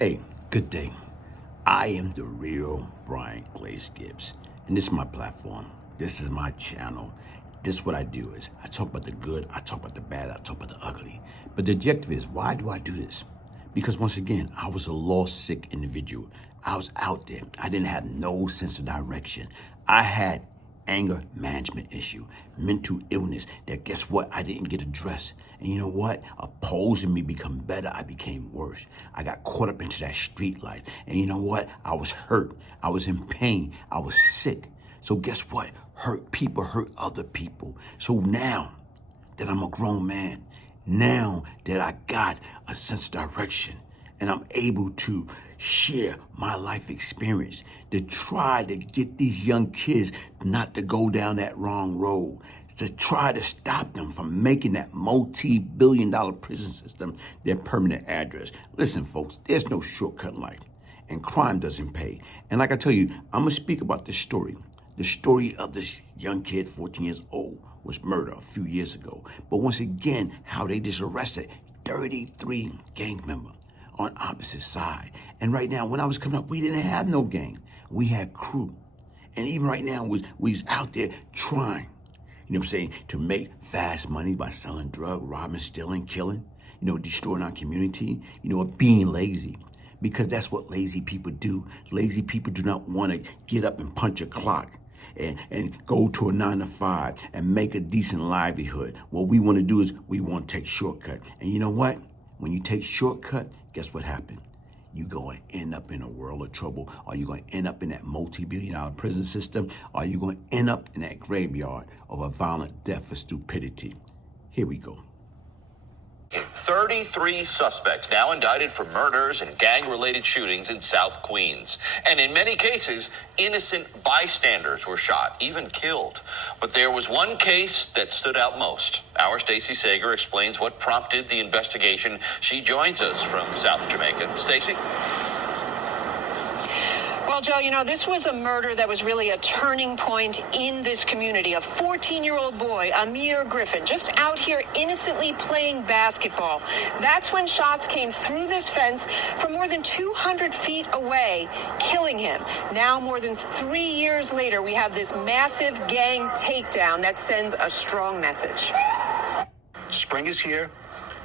Hey, good day. I am the real Bryant Gibbs, and this is my platform. This is my channel. This is what I do is I talk about the good, I talk about the bad, I talk about the ugly. But the objective is, why do I do this? Because once again, I was a lost, sick individual. I was out there. I didn't have no sense of direction. I had anger management issue, mental illness that guess what? I didn't get addressed. And you know what? Opposing me become better, I became worse. I got caught up into that street life. And you know what? I was hurt. I was in pain. I was sick. So guess what? Hurt people hurt other people. So now that I'm a grown man, now that I got a sense of direction, and I'm able to share my life experience to try to get these young kids not to go down that wrong road, to try to stop them from making that multi-billion-dollar prison system their permanent address. Listen, folks, there's no shortcut in life, and crime doesn't pay. And like I tell you, I'm gonna speak about this story. The story of this young kid, 14 years old, was murdered a few years ago. But once again, how they just arrested 33 gang members on opposite side. And right now, when I was coming up, we didn't have no gang. We had crew. And even right now, we was out there trying, you know what I'm saying, to make fast money by selling drugs, robbing, stealing, killing, you know, destroying our community, you know, being lazy. Because that's what lazy people do. Lazy people do not want to get up and punch a clock and go to a 9 to 5 and make a decent livelihood. What we want to do is we want to take shortcut. And you know what? When you take shortcut, guess what happened? You're going to end up in a world of trouble. Are you going to end up in that multi-billion-dollar prison system? Are you going to end up in that graveyard of a violent death for stupidity? Here we go. 33 suspects now indicted for murders and gang-related shootings in South Queens. And in many cases, innocent bystanders were shot, even killed. But there was one case that stood out most. Our Stacey Sager explains what prompted the investigation. She joins us from South Jamaica. Stacey? Well, Joe, you know, this was a murder that was really a turning point in this community. A 14-year-old boy, Amir Griffin, just out here innocently playing basketball. That's when shots came through this fence from more than 200 feet away, killing him. Now, more than 3 years later, we have this massive gang takedown that sends a strong message. Spring is here,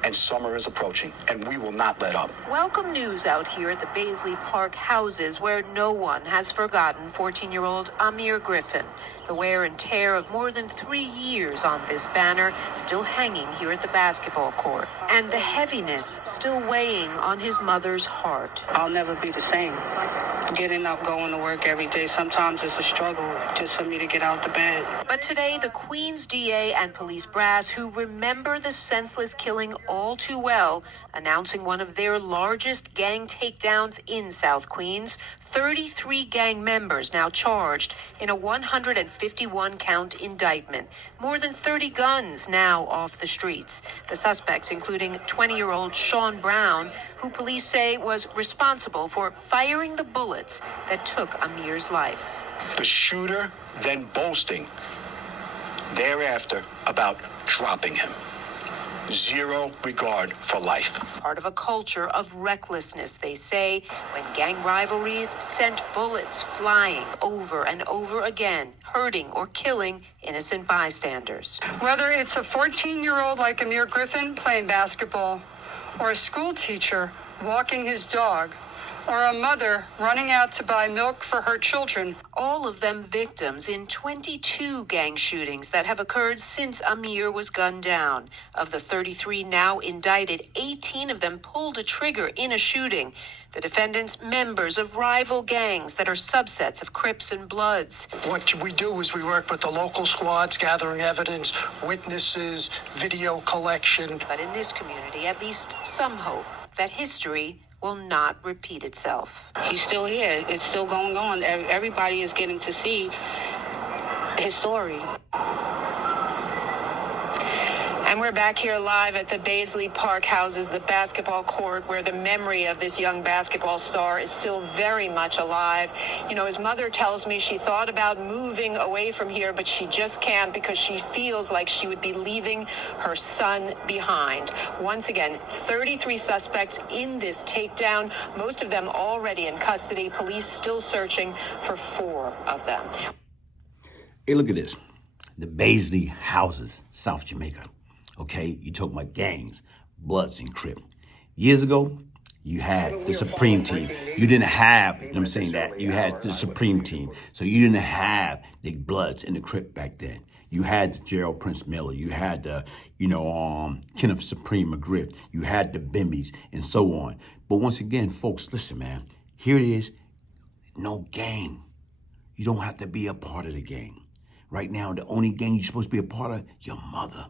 and summer is approaching, and we will not let up. Welcome news out here at the Baisley Park Houses, where no one has forgotten 14-year-old Amir Griffin. The wear and tear of more than 3 years on this banner still hanging here at the basketball court, and the heaviness still weighing on his mother's heart. I'll never be the same. Getting up, going to work every day, sometimes it's a struggle just for me to get out the bed. But today, the Queens DA and police brass, who remember the senseless killing all too well, announcing one of their largest gang takedowns in South Queens. 33 gang members now charged in a 151-count indictment. More than 30 guns now off the streets. The suspects, including 20-year-old Sean Brown, who police say was responsible for firing the bullets that took Amir's life. The shooter then boasting thereafter about dropping him. Zero regard for life. Part of a culture of recklessness, they say, when gang rivalries sent bullets flying over and over again, hurting or killing innocent bystanders. Whether it's a 14-year-old like Amir Griffin playing basketball, or a school teacher walking his dog, or a mother running out to buy milk for her children. All of them victims in 22 gang shootings that have occurred since Amir was gunned down. Of the 33 now indicted, 18 of them pulled a trigger in a shooting. The defendants, members of rival gangs that are subsets of Crips and Bloods. What we do is we work with the local squads, gathering evidence, witnesses, video collection. But in this community, at least some hope that history will not repeat itself. He's still here. It's still going on. Everybody is getting to see his story. And we're back here live at the Baisley Park Houses, the basketball court where the memory of this young basketball star is still very much alive. You know, his mother tells me she thought about moving away from here, but she just can't because she feels like she would be leaving her son behind. Once again, 33 suspects in this takedown, most of them already in custody. Police still searching for 4 of them. Hey, look at this. The Baisley Houses, South Jamaica. Okay, you talk about gangs, Bloods and Crips. Years ago, you had the Supreme Team. You didn't have, I'm saying that, you had the Supreme Team. So you didn't have the Bloods and the Crips back then. You had the Gerald Prince Miller. You had the, Kenneth Supreme McGriff. You had the Bimmys and so on. But once again, folks, listen, man. Here it is. No gang. You don't have to be a part of the gang. Right now, the only gang you're supposed to be a part of, your mother,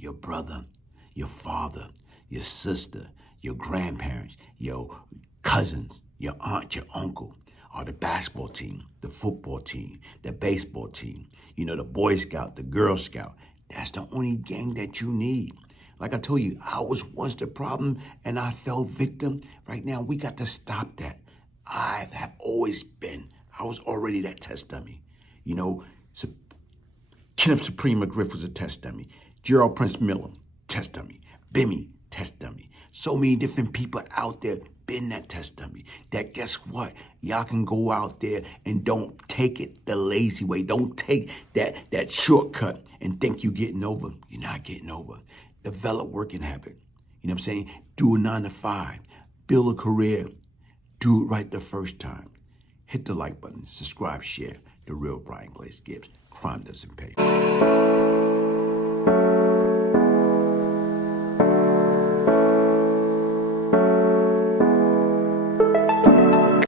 your brother, your father, your sister, your grandparents, your cousins, your aunt, your uncle, or the basketball team, the football team, the baseball team, the Boy Scout, the Girl Scout. That's the only gang that you need. Like I told you, I was once the problem and I fell victim. Right now, we got to stop that. I have always been. I was already that test dummy. Kenneth Supreme McGriff was a test dummy. Gerald Prince Miller, test dummy. Bimmy, test dummy. So many different people out there been that test dummy. That guess what? Y'all can go out there and don't take it the lazy way. Don't take that shortcut and think you're getting over. You're not getting over. Develop working habit. You know what I'm saying? Do a 9 to 5. Build a career. Do it right the first time. Hit the like button. Subscribe, share. The real Bryant Gibbs. Crime doesn't pay.